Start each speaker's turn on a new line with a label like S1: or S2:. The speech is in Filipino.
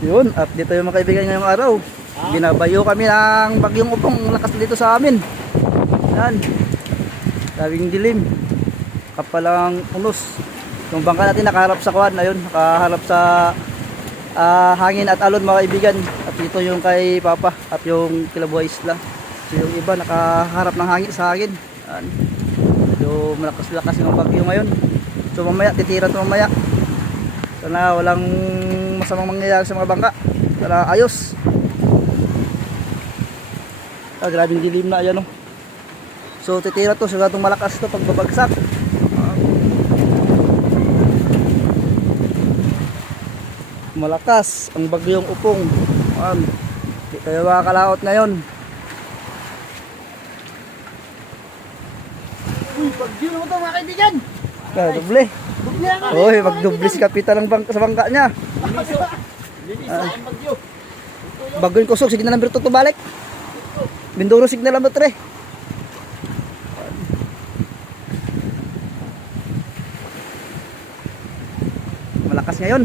S1: Yun, update tayo mga kaibigan ngayong araw. Binabayo kami ng bagyong upong lakas dito sa amin. Yan. Sabing dilim. Kapalang unos. Yung bangka natin nakaharap sa kwan, ayun, nakaharap sa ah, hangin at alon mga kaibigan. At ito yung kay Papa at yung Kilabuha Isla. So yung iba nakaharap ng hangin sa hangin. Yan. So malakas-lakas yung bagyo ngayon. So mamaya, titira ito mamaya. Sana walang masamang mangyayari sa mga bangka. Sana ayos. Ah, grabing dilim na ayan oh. So titira to, siguradong malakas to pag babagsak. Malakas ang bagyong upong. Ayan. Di tayo makakalaot ngayon.
S2: Uy, bagyo naman to mga kaibigan.
S1: Ah, doble.
S2: Ang
S1: magdoble si kapitan ng bangka sa bangka niya.
S2: Na ang bagyo.
S1: Bagoy kusog, signal number 2 to balik. Binduro signal number 3. Malakas ngayon.